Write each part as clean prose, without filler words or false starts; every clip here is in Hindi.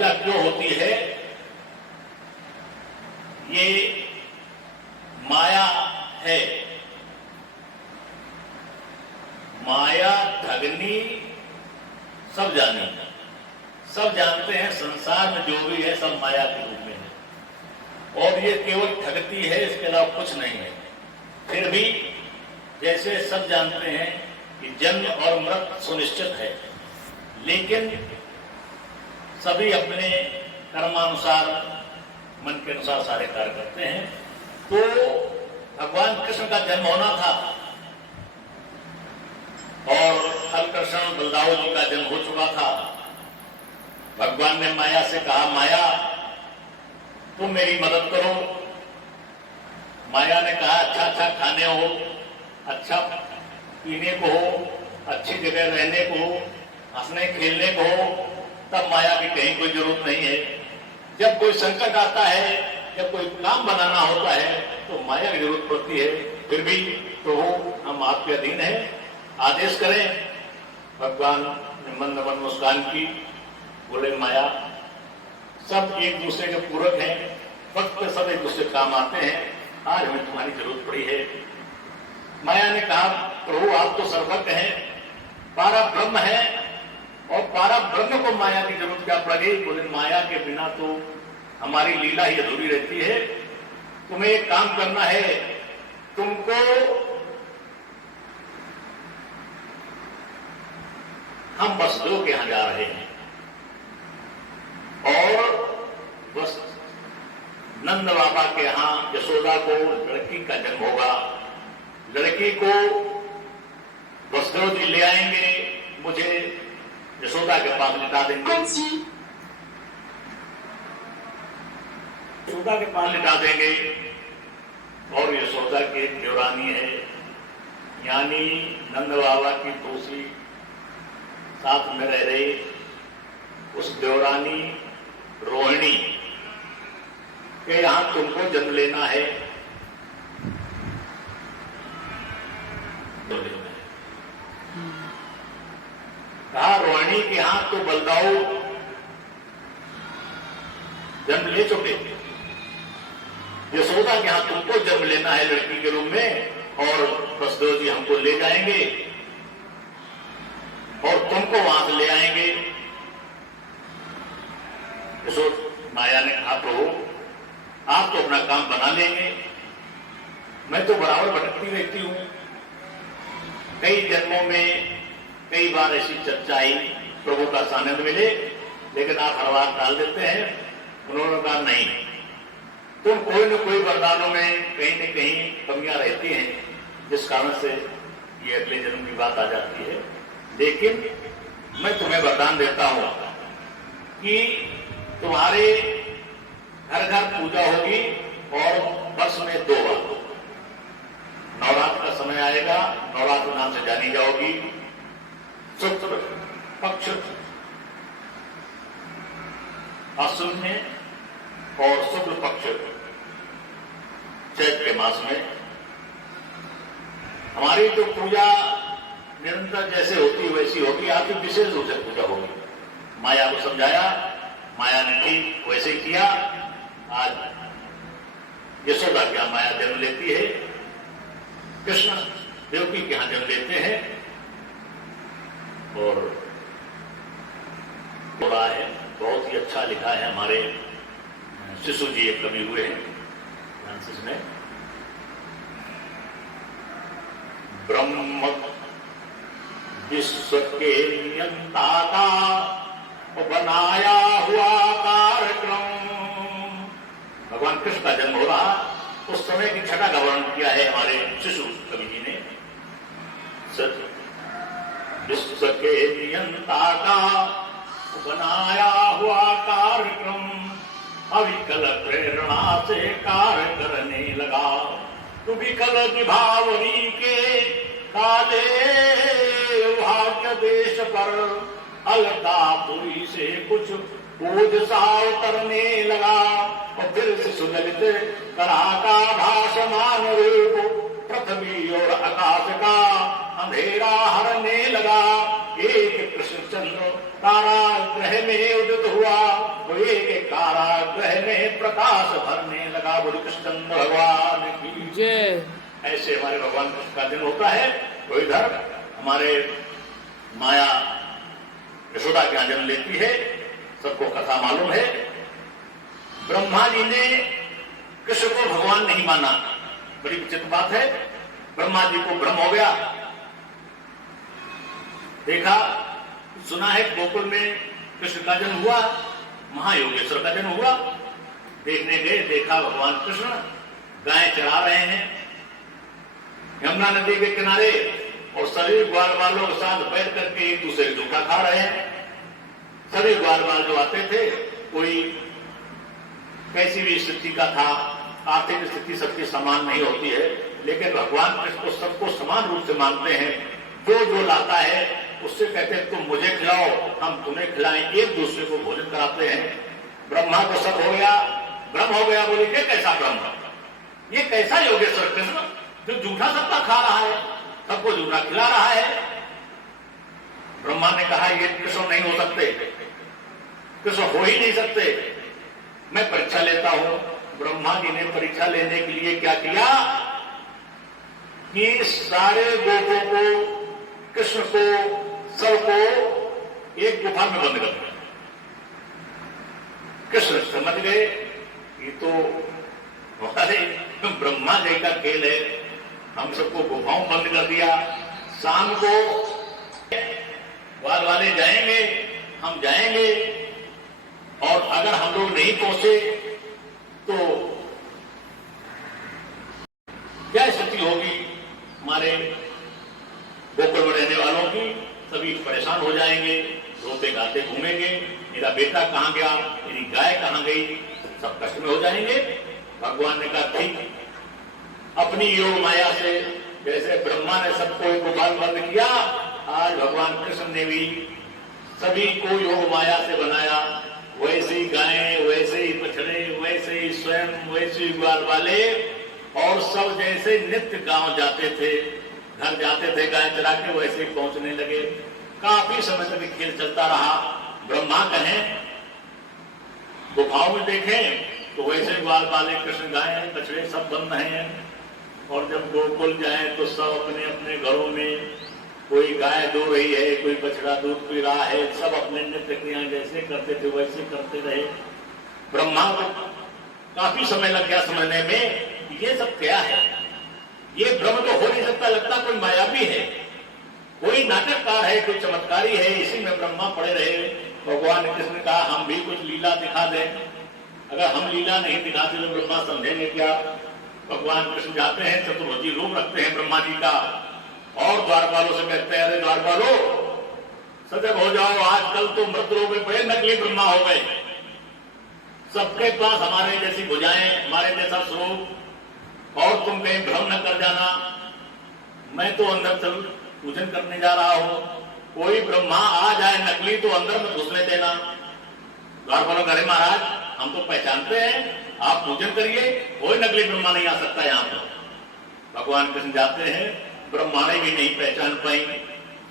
पूजा क्यों होती है? ये माया है। माया ठगनी सब जानी, सब जानते हैं संसार में जो भी है सब माया के रूप में है और ये केवल ठगती है, इसके अलावा कुछ नहीं है। फिर भी जैसे सब जानते हैं कि जन्म और मृत्यु सुनिश्चित है, लेकिन सभी अपने कर्मानुसार मन के अनुसार सारे कार्य करते हैं। तो भगवान कृष्ण का जन्म होना था और हल कृष्ण बलदाऊ जी का जन्म हो चुका था। भगवान ने माया से कहा, माया तुम मेरी मदद करो। माया ने कहा, अच्छा अच्छा खाने हो, अच्छा पीने को हो, अच्छी जगह रहने को हो, हंसने खेलने को हो, तब माया की कहीं कोई जरूरत नहीं है। जब कोई संकट आता है, जब कोई काम बनाना होता है तो माया की जरूरत पड़ती है। फिर भी प्रभु हम आपके अधीन हैं, आदेश करें। भगवान ने मंद मंद मुस्कान की, बोले माया सब एक दूसरे के पूरक हैं, वक्त पे सब एक दूसरे काम आते हैं, आज हमें तुम्हारी जरूरत पड़ी है। माया ने कहा, प्रभु आप तो सर्वज्ञ हैं, पारा ब्रह्म है और पारा ब्रह्म को माया की जरूरत क्या पड़ गई? बोले माया के बिना तो हमारी लीला ही अधूरी रहती है। तुम्हें एक काम करना है, तुमको हम वसुदेव के यहां जा रहे हैं और बस नंद बाबा के यहां यशोदा को लड़की का जन्म होगा। लड़की को वसुदेव जी ले आएंगे, मुझे यशोदा के पास लिटा देंगे। यशोदा के पास लिटा देंगे और यशोदा की एक देवरानी है, यानी नंद बाबा की दूसरी साथ में रह रही उस देवरानी रोहिणी के यहां तुमको जन्म लेना है। कहा रोहिणी के यहां तो बलदाऊ जन्म ले चुके, यशोदा के यहां तुमको जन्म लेना है लड़की के रूप में और वसुदेव जी हमको ले जाएंगे और तुमको वहां से ले आएंगे। माया ने कहा, प्रभु आप तो अपना काम बना लेंगे, मैं तो बराबर भटकती रहती हूं। कई जन्मों में कई बार ऐसी चर्चा आई, प्रभु का सानिध्य मिले, लेकिन आप हर बार टाल देते हैं। उन्होंने कहा नहीं, तुम कोई न कोई वरदानों में कहीं न कहीं कमियां रहती हैं, जिस कारण से ये अगले जन्म की बात आ जाती है। लेकिन मैं तुम्हें वरदान देता हूं कि तुम्हारे घर घर पूजा होगी और वर्ष में 2 बार नवरात्र का समय आएगा, नवरात्र नाम से जानी जाओगी। शुक्ल पक्ष अश्विन में और शुक्ल पक्ष चैत के मास में हमारी जो पूजा निरंतर जैसे होती वैसी होगी, आपकी विशेष रूप से पूजा होगी। माया को समझाया, माया ने ठीक वैसे किया। आज यशोदा के यहां माया जन्म लेती है, कृष्ण देवकी के यहां जन्म लेते हैं और बोला है, बहुत ही अच्छा लिखा है। हमारे शिशु जी एक कवि हुए हैं फ्रांसिस में, ब्रह्म विश्व के नियंता का बनाया हुआ कार्यक्रम। भगवान कृष्ण का जन्म हो रहा, उस समय की छठा का वर्णन किया है हमारे शिशु कवि जी ने। विश्व के नियंता का बनाया हुआ कार्यक्रम, अविकल प्रेरणा से कार्य करने लगा। तो विकल विभावरी के काले भाग्य देश पर अलतापुरी से कुछ बोझ सा उतरने लगा। और फिर से सुललित करा का भाषमान रूप पृथ्वी और आकाश का अंधेरा हरने लगा। एक कृष्णचंद्र तारा ग्रह में उदित हुआ, वो कारागृह में प्रकाश भरने लगा। बोले कृष्णचंद्र भगवान की जय। ऐसे हमारे भगवान कृष्ण का दिन होता है। तो इधर हमारे माया यशोदा के यहाँ जन्म लेती है, सबको कथा मालूम है। ब्रह्मा जी ने कृष्ण को भगवान नहीं माना, बड़ी विचित्र बात है। ब्रह्मा जी को भ्रम हो गया, देखा सुना है गोकुल में कृष्ण का जन्म हुआ, महायोगेश्वर का जन्म हुआ। देखने गए, देखा भगवान कृष्ण गाय चरा रहे हैं यमुना नदी के किनारे, और सभी ग्वाल वालों के साथ बैठ करके एक दूसरे जूठा खा रहे हैं। सभी ग्वाल वाल जो आते थे, कोई कैसी भी स्थिति का था, आर्थिक स्थिति सबकी समान नहीं होती है, लेकिन भगवान कृष्ण को सबको समान रूप से मानते हैं। जो जो लाता है उससे कहते हैं तुम मुझे खिलाओ, हम तुम्हें खिलाएं, एक दूसरे को भोजन कराते हैं। ब्रह्मा को सब हो गया, ब्रह्म हो गया। बोले ये कैसा ब्रह्म, ये कैसा योगेश्वर कृष्ण जो जूठा सबका खा रहा है, सबको जूठा खिला रहा है। ब्रह्मा ने कहा ये कृष्ण नहीं हो सकते, कृष्ण हो ही नहीं सकते, मैं परीक्षा लेता हूं। ब्रह्मा जी ने परीक्षा लेने के लिए क्या किया कि सारे गोपों को, कृष्ण को, सबको एक गुफा में बंद कर दिया। कृष्ण समझ गए ये तो हमारे ब्रह्मा जी का खेल है, हम सबको गुफाओं बंद कर दिया। शाम को ग्वाल वाले जाएंगे, हम जाएंगे, और अगर हम लोग नहीं पहुंचे तो क्या स्थिति होगी हमारे गोकुल में रहने वालों की, सभी परेशान हो जाएंगे, रोते गाते घूमेंगे, मेरा बेटा कहां गया, मेरी गाय कहां गई, सब कष्ट में हो जाएंगे। भगवान ने कहा ठीक, अपनी योग माया से जैसे ब्रह्मा ने सबको एक गुफा बंद किया, आज भगवान कृष्ण ने भी सभी को योग माया से बनाया। वैसे ही गायें, वैसे ही बछड़े, वैसे ही स्वयं, वैसे ही ग्वाल वाले, और सब जैसे नित्य गांव जाते थे, घर जाते थे गाय चरा के, वैसे ही पहुंचने लगे। काफी समय तक खेल चलता रहा। ब्रह्मा कहें गुफाओं में देखें तो वैसे ग्वाल वाले कृष्ण गायें बछड़े सब बन रहे हैं, और जब गोकुल जाए तो सब अपने अपने घरों में, कोई गाय दो रही है, कोई बछड़ा दूध पी रहा है, सब अपने नित्य क्रिया जैसे करते थे वैसे करते रहे। ब्रह्मा को काफी समय लग गया समझने में ये सब क्या है, ये भ्रम तो हो नहीं सकता, लगता कोई मायावी है, कोई नाटककार है, कोई चमत्कारी है। इसी में ब्रह्मा पड़े रहे। भगवान कृष्ण ने कहा हम भी कुछ लीला दिखा दें, अगर हम लीला नहीं दिखाते तो ब्रह्मा समझेंगे क्या। भगवान कृष्ण जाते हैं, चतुर्भुजी रूप रखते हैं ब्रह्मा जी का, और द्वारपालों से कहते हैं अरे द्वारपालों सजग हो जाओ, आजकल तो मृत लोग में बड़े नकली ब्रह्मा हो गए, सबके पास हमारे जैसी भुजाएं, हमारे जैसा स्वरूप, और तुम कहीं भ्रम न कर जाना, मैं तो अंदर चल पूजन करने जा रहा हूं, कोई ब्रह्मा आ जाए नकली तो अंदर में घुसने देना। द्वारपालों करे महाराज हम तो पहचानते हैं, आप पूजन करिए, कोई नकली ब्रह्मा नहीं आ सकता यहाँ पर। भगवान कृष्ण जाते हैं, ब्रह्माणी भी नहीं पहचान पाई।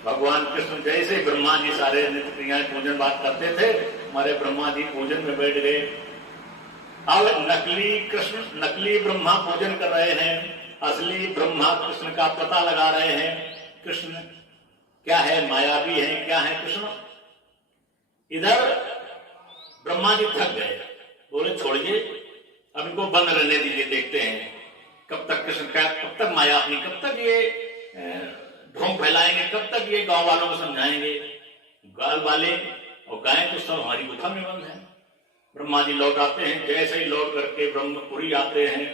भगवान कृष्ण जैसे ब्रह्मा जी सारे नित्य क्रियाएं पूजन बात करते थे, हमारे ब्रह्मा जी पूजन में बैठ गए। अब नकली कृष्ण, नकली ब्रह्मा पूजन कर रहे हैं, असली ब्रह्मा कृष्ण का पता लगा रहे हैं। कृष्ण क्या है, मायावी है, क्या है कृष्ण। इधर ब्रह्मा जी थक गए, बोले छोड़िए अब इनको बंद रहने दीजिए, देखते हैं कब तक कृष्ण का, कब तक माया अपनी, कब तक ये ढोंग फैलाएंगे, कब तक ये गांव वालों को समझाएंगे। गाल वाले और गायें तो सब हमारी गुफा में बंद है। ब्रह्मा जी लौट आते हैं, जैसे ही लौट करके ब्रह्मपुरी आते हैं,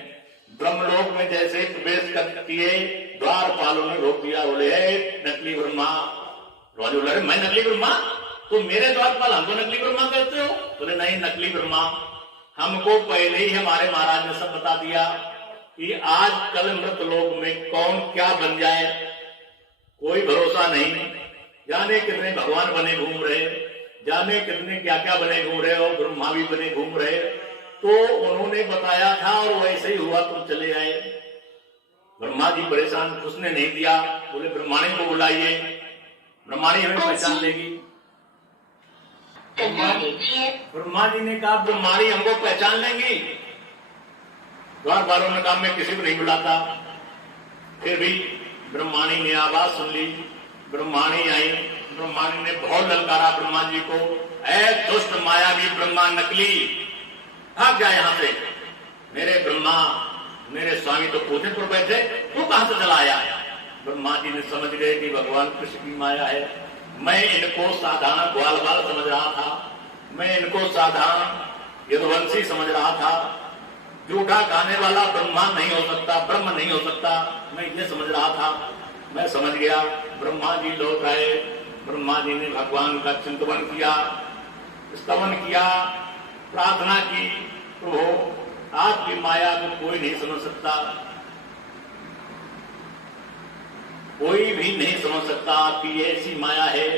ब्रह्मलोक में जैसे ही प्रवेश कर किए, द्वारपालों ने रोक दिया, बोले नकली ब्रह्मा। बोले मैं नकली ब्रह्मा, तो मेरे द्वारपाल हमको नकली ब्रह्मा कहते हो? बोले नहीं नकली ब्रह्मा, हमको पहले ही हमारे महाराज ने सब बता दिया कि आज कल मृत लोक में कौन क्या बन जाए कोई भरोसा नहीं, जाने कितने भगवान बने घूम रहे, जाने कितने क्या क्या बने घूम रहे, और ब्रह्मा भी बने घूम रहे। तो उन्होंने बताया था और वैसे ही हुआ, तुम चले आए। ब्रह्मा जी परेशान, उसने नहीं दिया, बोले ब्रह्माणी को बुलाइए, ब्रह्माणी हमें पहचान लेगी। ब्रह्मा जी ने कहा ब्रह्माणी हमको पहचान लेंगी। द्वार वालों ने कहा मैं किसी को नहीं बुलाता। फिर भी ब्रह्माणी ने आवाज सुन ली, ब्रह्माणी आई। ब्रह्माणी ने बहुत ललकारा ब्रह्मा जी को, ऐ दुष्ट मायावी ब्रह्मा नकली, भाग जा यहां से। मेरे ब्रह्मा, मेरे स्वामी तो पूजन पर बैठे, तू कहां से चला आया? ब्रह्मा जी ने समझ गए कि भगवान कृष्ण की माया है। मैं इनको साधारण ग्वाल बाल समझ रहा था, मैं इनको साधारण यदुवंशी समझ रहा था। झूठा खाने वाला ब्रह्मा नहीं हो सकता, ब्रह्म नहीं हो सकता, मैं ये समझ रहा था। मैं समझ गया। ब्रह्मा जी लौट आए। ब्रह्मा जी ने भगवान का चिंतन किया, स्तवन किया, प्रार्थना की, प्रभु आपकी माया को कोई नहीं समझ सकता, कोई भी नहीं समझ सकता, आपकी ऐसी माया है।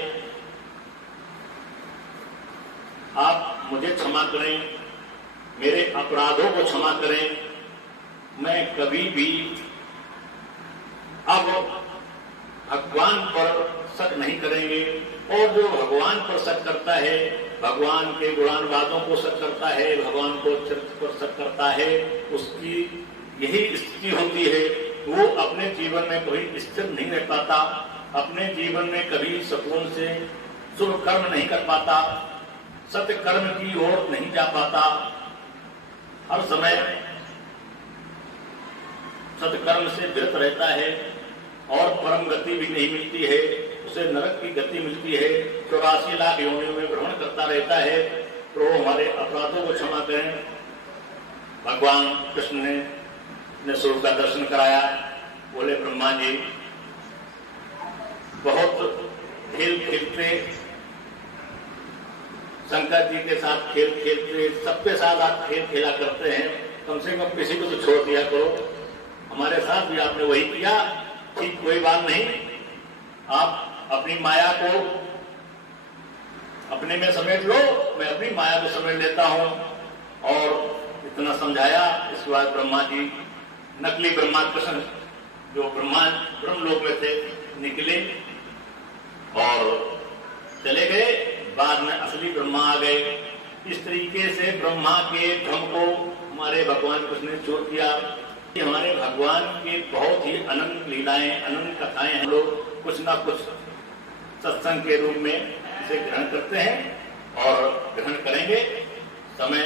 आप मुझे क्षमा करें, मेरे अपराधों को क्षमा करें। मैं कभी भी अब भगवान पर शक नहीं करेंगे। और जो भगवान पर शक करता है, भगवान के गुणानुवादों को शक करता है, भगवान को चरित्र पर शक करता है, उसकी यही स्थिति होती है। वो अपने जीवन में कभी स्थिर नहीं रह पाता, अपने जीवन में कभी सुकून से शुभ कर्म नहीं कर पाता, सत्य कर्म की ओर नहीं जा पाता। हर समय सत्कर्म से विरत रहता है और परम गति भी नहीं मिलती है, उसे नरक की गति मिलती है। 84 लाख योनियों में भ्रमण करता रहता है। तो हमारे अपराधों को क्षमा करें। भगवान कृष्ण ने सूर्य का दर्शन कराया। बोले ब्रह्मा जी, बहुत खेल खेलते, शंकर जी के साथ खेल खेलते, सबके साथ आप खेल खेला करते हैं, कम से कम किसी को तो छोड़ दिया करो। हमारे साथ भी आपने वही किया, ठीक कोई बात नहीं। आप अपनी माया को अपने में समेट लो, मैं अपनी माया को समेट लेता हूं। और इतना समझाया। इसके बाद ब्रह्मा जी, नकली ब्रह्मा कृष्ण जो ब्रह्म लोक में थे, निकले और चले गए। बाद में असली ब्रह्मा आ गए। इस तरीके से ब्रह्मा के भ्रम को हमारे भगवान कृष्ण ने छोड़ दिया। हमारे भगवान की बहुत ही अनंत लीलाएं, अनंत कथाएं हम लोग कुछ ना कुछ सत्संग के रूप में इसे ग्रहण करते हैं और ग्रहण करेंगे। समय